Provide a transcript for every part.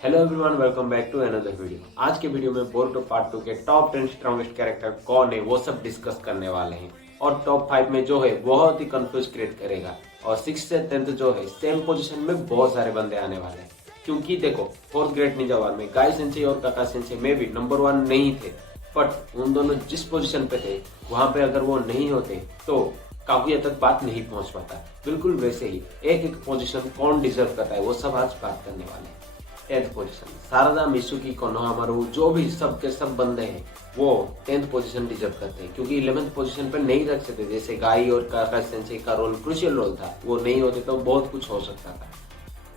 Hello everyone, welcome back to another video. आज के video में बोरुतो पार्ट 2 के टॉप 10 स्ट्रॉन्गेस्ट कैरेक्टर कौन है वो सब डिस्कस करने वाले हैं। और टॉप 5 में जो है बहुत ही कंफ्यूज क्रिएट करेगा। और 6 से 10th जो है सेम पोजीशन में बहुत सारे बंदे आने वाले हैं। क्योंकि देखो, फोर्थ ग्रेट निंजा वार में गाई सेंसेई और काका सेंसेई में भी नंबर 1 नहीं थे, बट उन दोनों जिस पोजीशन पे थे वहां पे अगर वो नहीं होते तो कागुया तक बात नहीं पहुंच पाता। बिल्कुल वैसे ही एक एक पोजीशन कौन डिजर्व करता है वो सब आज बात करने वाले हैं। 10th पोजीशन सारदा, मिसुकी, कोनोहामारू, जो भी सब के सब बंदे हैं वो 10th पोजीशन डिजर्व करते हैं। क्योंकि 11th पोजीशन पे नहीं रख सकते, जैसे गाई और काका सेंसेई का रोल क्रूशियल रोल था, वो नहीं होते तो बहुत कुछ हो सकता था।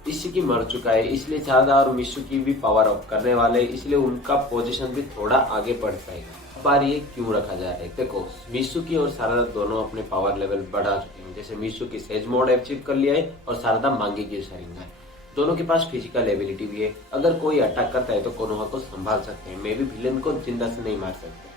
इशिकी मर चुका है, इसलिए सारदा और मिसुकी भी पावर अप करने वाले, इसलिए उनका पोजीशन भी थोड़ा आगे बढ़ जाएगा। बार ये क्यों रखा जा रहा है? देखो, मिसुकी और सारदा दोनों अपने पावर लेवल बढ़ा चुके हैं। जैसे मिसुकी सेज मोड अचीव कर लिया है और सारदा मांगे की शरींगन। दोनों के पास फिजिकल एबिलिटी भी है, अगर कोई अटैक करता है तो कोनोहा को संभाल सकते हैं, मे भी विलेन को जिंदा से नहीं मार सकते।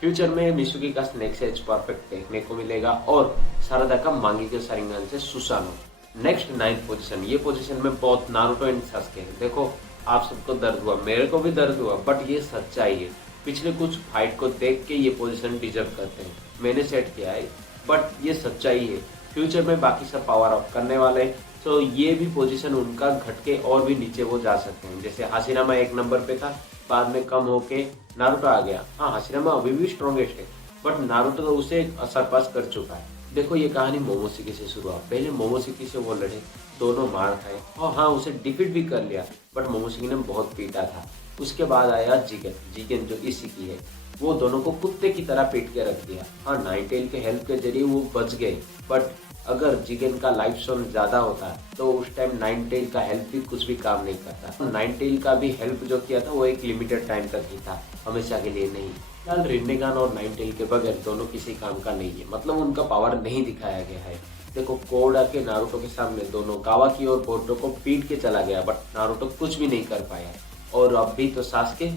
फ्यूचर में मिसुकी का स्नेक सेज परफेक्ट देखने को मिलेगा और सारदा का मांगी के शरींगन से सुसानो। नेक्स्ट 9th पोजीशन, ये पोजीशन में बहुत नारुतो एंड सास्के है। देखो, आप सबको दर्द हुआ, मेरे को भी दर्द हुआ, बट ये सच्चाई है। पिछले कुछ फाइट को देख के ये पोजीशन डिजर्व करते हैं, मैंने सेट किया है, बट ये सच्चाई है। फ्यूचर में बाकी सब पावर अप करने वाले हैं, तो ये भी पोजीशन उनका घट के और भी नीचे वो जा सकते हैं। जैसे हाशिरामा 1 नंबर पे था, बाद में कम होके नारुतो आ गया। हाँ, हाशिरामा अभी भी स्ट्रॉन्गेस्ट है, बट नारुतो तो उसे सरपास कर चुका है। देखो, ये कहानी मोमोशिकी से शुरू हुआ। पहले मोमोशिकी से वो लड़े, दोनों मार खाए और हाँ, उसे डिफीट भी कर लिया, बट मोमोशिकी ने बहुत पीटा था। उसके बाद आया जिगेन जो इशिकी है, वो दोनों को कुत्ते की तरह पीट के रख दिया। हाँ, नाइन टेल के हेल्प के जरिए वो बच गए, बट अगर जिगेन का लाइफ स्टोन ज्यादा होता तो उस टाइम नाइन टेल का हेल्प भी कुछ भी काम नहीं करता। नाइन टेल का भी हेल्प जो किया था वो एक लिमिटेड टाइम तक ही था, हमेशा के लिए नहीं। फिलहाल रिन्नेगान और नाइन टेल के बगैर दोनों किसी काम का नहीं है, मतलब उनका पावर नहीं दिखाया गया है। देखो, कोडा के नारुतो के सामने दोनों कावाकी और बोरुतो को पीट के चला गया, बट नारुतो कुछ भी नहीं कर पाया। और अब भी तो सास्के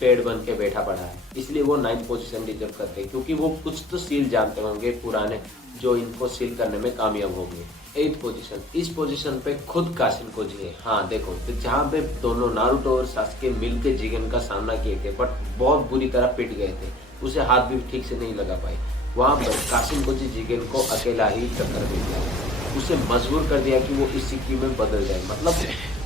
पेड़ बन के बैठा पड़ा है, इसलिए वो 9th पोजीशन डिजर्व करते हैं, क्योंकि वो कुछ तो सील जानते होंगे पुराने जो इनको सील करने में कामयाब हो गए। 8th पोजीशन, इस पोजीशन पे खुद काशिन कोजी है। हाँ देखो, तो जहाँ पे दोनों नारुतो और सास्के मिलके जिगेन का सामना किए थे, बट बहुत बुरी तरह पिट गए थे, उसे हाथ भी ठीक से नहीं लगा पाए। वहां पर काशिन कोजी जिगेन को अकेला ही टक्कर दे दिया, उसे मजबूर कर दिया कि वो इस सिक्की में बदल जाए। मतलब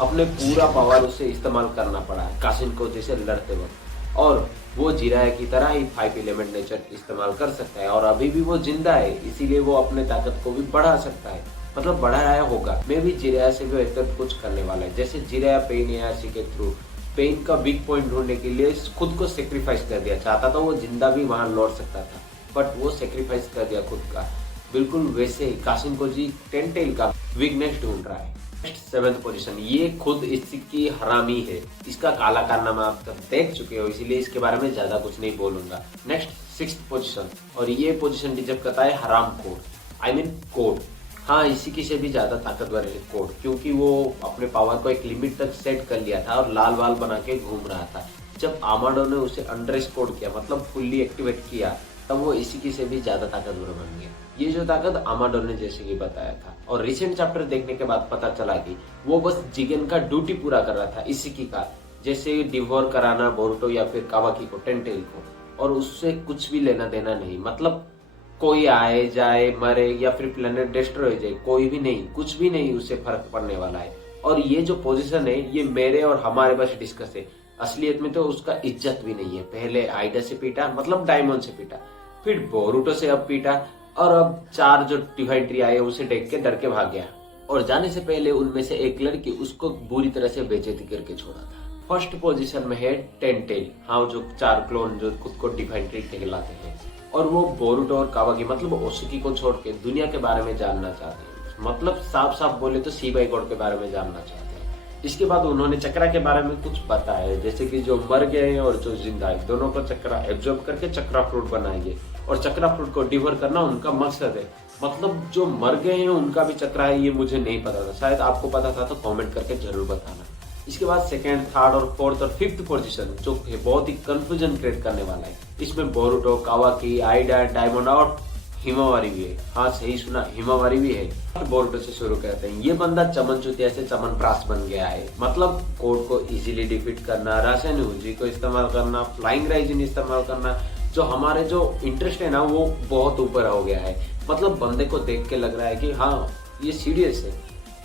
अपने पूरा पावर उसे इस्तेमाल करना पड़ा काशिन कोजी से लड़ते वक्त। और वो जिराया की तरह ही 5 एलिमेंट नेचर इस्तेमाल कर सकता है, और अभी भी वो जिंदा है, इसीलिए वो अपने ताकत को भी बढ़ा सकता है, मतलब बढ़ाया होगा। मैं भी जिराया से भी बेहतर कुछ करने वाला है। जैसे जिराया पेन एआरसी के थ्रू पेन का वीक पॉइंट ढूंढने के लिए खुद को सेक्रीफाइस कर दिया। चाहता तो वो जिंदा भी वहां लौट सकता था, बट वो सेक्रीफाइस कर दिया खुद का। बिल्कुल वैसे ही काशिन कोजी टेंटेल का वीकनेस ढूंढ रहा है। 7th पोजीशन, ये खुद इसकी हरामी है, इसका काला कारनामा आप तक देख चुके हो, इसीलिए इसके बारे में ज्यादा कुछ नहीं बोलूंगा। नेक्स्ट 6th पोजीशन, और ये पोजीशन डिजर्व करता है हराम कोड, आई मीन कोड। हाँ, इसी से भी ज्यादा ताकतवर है कोड, क्योंकि वो अपने पावर को एक लिमिट तक सेट कर लिया था और लाल वाल बना के घूम रहा था। जब आमाडो ने उसे अंडर कोड किया, मतलब फुल्ली एक्टिवेट किया, तब वो इसी से भी ज्यादा ताकतवर बन गया। ये जो ताकत आमाडो ने जैसे कि बताया था, और रिसेंट चैप्टर देखने के बाद पता चला कि वो बस जिगेन का ड्यूटी पूरा कर रहा था इशिकी का, जैसे डिवोर कराना बोरुतो या फिर कावाकी को, टेंटेल को, और उससे कुछ भी लेना देना नहीं। मतलब कोई आए जाए, मरे या फिर प्लेनेट डिस्ट्रॉय हो जाए, कोई भी नहीं, कुछ भी नहीं उससे फर्क पड़ने वाला है। और ये जो पोजीशन है ये मेरे और हमारे बस डिस्कस है, असलियत में तो उसका इज्जत भी नहीं है। पहले आइडा से पीटा, मतलब डायमंड से पीटा, फिर बोरुतो से अब पीटा, और अब 4 जो डिवाइन ट्री आए उसे देख के डर के भाग गया। और जाने से पहले उनमें से एक लड़की उसको बुरी तरह से बेइज्जती करके छोड़ा था। फर्स्ट पोजीशन में है टेंटेल, हाँ, जो 4 क्लोन जो खुद को डिवाइन ट्री कहलाते हैं, और वो बोरुतो और कावाकी मतलब ओसुकी को छोड़ के दुनिया के बारे में जानना चाहते हैं। मतलब साफ साफ बोले तो सीबाई गॉड के बारे में जानना चाहते हैं। इसके बाद उन्होंने चक्रा के बारे में कुछ बताया, जैसे कि जो मर गए हैं और जो जिंदा है, दोनों को चक्रा एब्जॉर्ब करके चक्रा फ्रूट बनाएंगे, और चक्रा फ्रूट को डिवर करना उनका मकसद है। मतलब जो मर गए हैं उनका भी चक्रा है, ये मुझे नहीं पता था, शायद आपको पता था तो कमेंट करके जरूर बताना। इसके बाद 2nd, 3rd और 4th और 5th पोजीशन जो है बहुत ही कंफ्यूजन क्रिएट करने वाला है। इसमें बोरुतो, कावाकी, आइडा, डायमंड और हिमावारी भी है। हाँ सही सुना, हिमावारी भी है। बोरुटो से शुरू करते हैं। ये बंदा चमन चुतिया से चमनप्रास बन गया है। मतलब कोड को इजीली डिफीट करना, राशन यूजी को इस्तेमाल करना, फ्लाइंग राइजिन इस्तेमाल करना, जो हमारे जो इंटरेस्ट है ना वो बहुत ऊपर हो गया है। मतलब बंदे को देख के लग रहा है कि हाँ ये सीरियस है।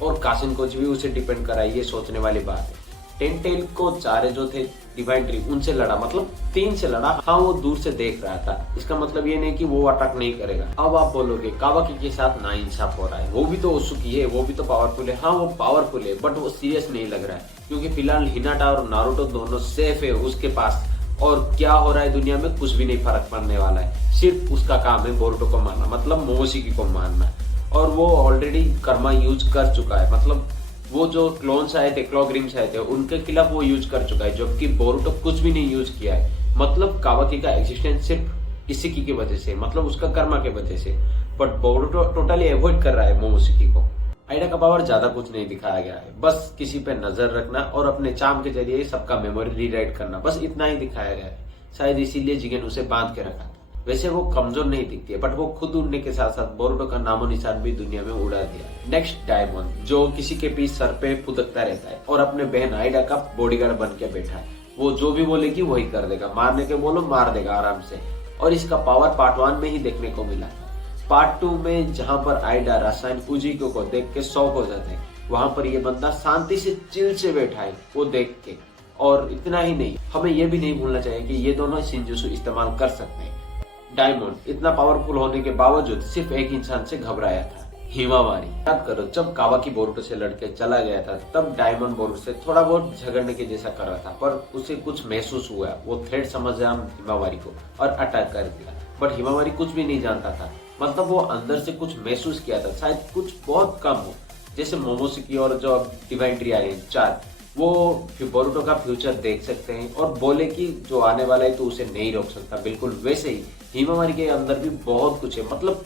और कासिन कोच भी उसे डिपेंड करा है, ये सोचने वाली बात है। टेंटेल को चारे जो थे डिवाइन ट्री उनसे लड़ा, मतलब 3 से लड़ा। हाँ वो दूर से देख रहा था, इसका मतलब ये नहीं कि वो अटैक नहीं करेगा। अब आप बोलोगे कावाकी के साथ नाइंसाफ हो रहा है, वो भी तो ओसुकी है, वो भी तो पावरफुल है। हाँ वो पावरफुल है बट वो सीरियस नहीं लग रहा है, क्योंकि फिलहाल हिनाटा और नारुतो दोनों सेफ है उसके पास। और क्या हो रहा है दुनिया में कुछ भी नहीं फर्क पड़ने वाला है। सिर्फ उसका काम है बोरुटो को मारना, मतलब मोमोशिकी को मारना। और वो ऑलरेडी कर्मा यूज कर चुका है, मतलब वो जो क्लोन्स आए थे, क्लॉग्रिम्स आए थे, उनके खिलाफ वो यूज कर चुका है, जबकि बोरुटो कुछ भी नहीं यूज किया है। मतलब कावाकी का एग्जिस्टेंस सिर्फ इशिकी की वजह से, मतलब उसका कर्मा की वजह से। बट बोरुटो टोटली अवॉइड कर रहा है मोमोशिकी को। आइडा का पावर ज्यादा कुछ नहीं दिखाया गया है, बस किसी पे नजर रखना और अपने चार्म के जरिए सबका मेमोरी रीराइट करना, बस इतना ही दिखाया गया है। शायद इसीलिए जिगेन उसे बांध के रखा। वैसे वो कमजोर नहीं दिखती है, बट वो खुद उड़ने के साथ साथ बोरुटो का नामो निशान भी दुनिया में उड़ा दिया। नेक्स्ट डायमंड, जो किसी के पीछे सर पे फुदकता रहता है और अपने बहन आइडा का बॉडीगार्ड बन के बैठा है। वो जो भी बोलेगी वही कर देगा, मारने के बोलो मार देगा आराम से। और इसका पावर पार्ट 1 में ही देखने को मिला। पार्ट 2 में जहां पर आइडा रासायन उजिको को देख के शॉक हो जाते हैं, वहां पर ये बंदा शांति से चिल से बैठा है वो देख के। और इतना ही नहीं, हमें ये भी नहीं भूलना चाहिए कि ये दोनों शिनजुत्सु इस्तेमाल कर सकते हैं। डायमंड इतना पावरफुल होने के बावजूद सिर्फ एक इंसान से घबराया था, हिमावारी। याद करो जब कावाकी बोरुटो से लड़के चला गया था, तब डायमंड बोरुटो से थोड़ा बहुत झगड़ने के जैसा कर रहा था, पर उसे कुछ महसूस हुआ। वो थ्रेड समझ गया हिमावारी को और अटैक कर दिया। बट हिमावारी कुछ भी नहीं जानता था, मतलब वो अंदर से कुछ महसूस किया था, शायद कुछ बहुत कम हो। जैसे मोमोशिकी और जो डिवाइन ट्री आए 4, वो बोरुटो का फ्यूचर देख सकते हैं और बोले कि जो आने वाला है तो उसे नहीं रोक सकता। बिल्कुल वैसे ही हिमावारी के अंदर भी बहुत कुछ है, मतलब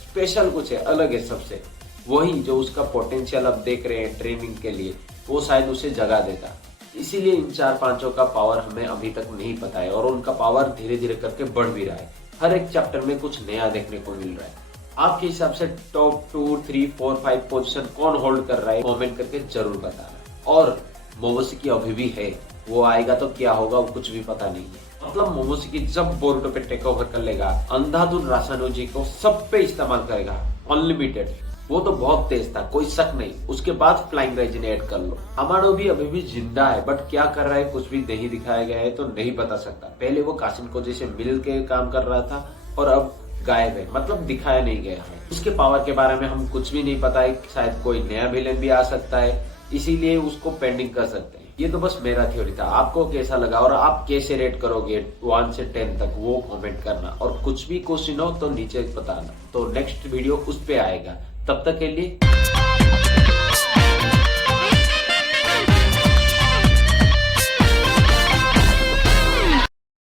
स्पेशल कुछ है, अलग है सबसे। वही जो उसका पोटेंशियल अब देख रहे हैं ट्रेनिंग के लिए, वो शायद उसे जगा देगा। इसीलिए इन 4-5 का पावर हमें अभी तक नहीं पता है और उनका पावर धीरे धीरे करके बढ़ भी रहा है। हर एक चैप्टर में कुछ नया देखने को मिल रहा है। आपके हिसाब से टॉप 2, 3, 4, 5 पोजीशन कौन होल्ड कर रहा है, कमेंट करके जरूर बताना। और मोमोशिकी अभी भी है, वो आएगा तो क्या होगा वो कुछ भी पता नहीं है। मतलब मोमोशिकी जब बोरुटो पे टेक ओवर कर लेगा, अंधाधुन रासानुजी को सब पे इस्तेमाल करेगा अनलिमिटेड। वो तो बहुत तेज था, कोई शक नहीं। उसके बाद फ्लाइंग राइजिन ऐड कर लो। अमाडो भी अभी भी जिंदा है, बट क्या कर रहा है कुछ भी नहीं दिखाया गया है, तो नहीं बता सकता। पहले वो कासिन को जैसे मिल के काम कर रहा था और अब गायब है, मतलब दिखाया नहीं गया है। उसके पावर के बारे में हम कुछ भी नहीं पता है, शायद कोई नया विलेन भी आ सकता है, इसीलिए उसको पेंडिंग कर सकते हैं। ये तो बस मेरा थ्योरी था, आपको कैसा लगा और आप कैसे रेट करोगे 1 से 10 तक, वो कमेंट करना। और कुछ भी क्वेश्चन हो तो नीचे बताना, तो नेक्स्ट वीडियो उस पे आएगा। तब तक के लिए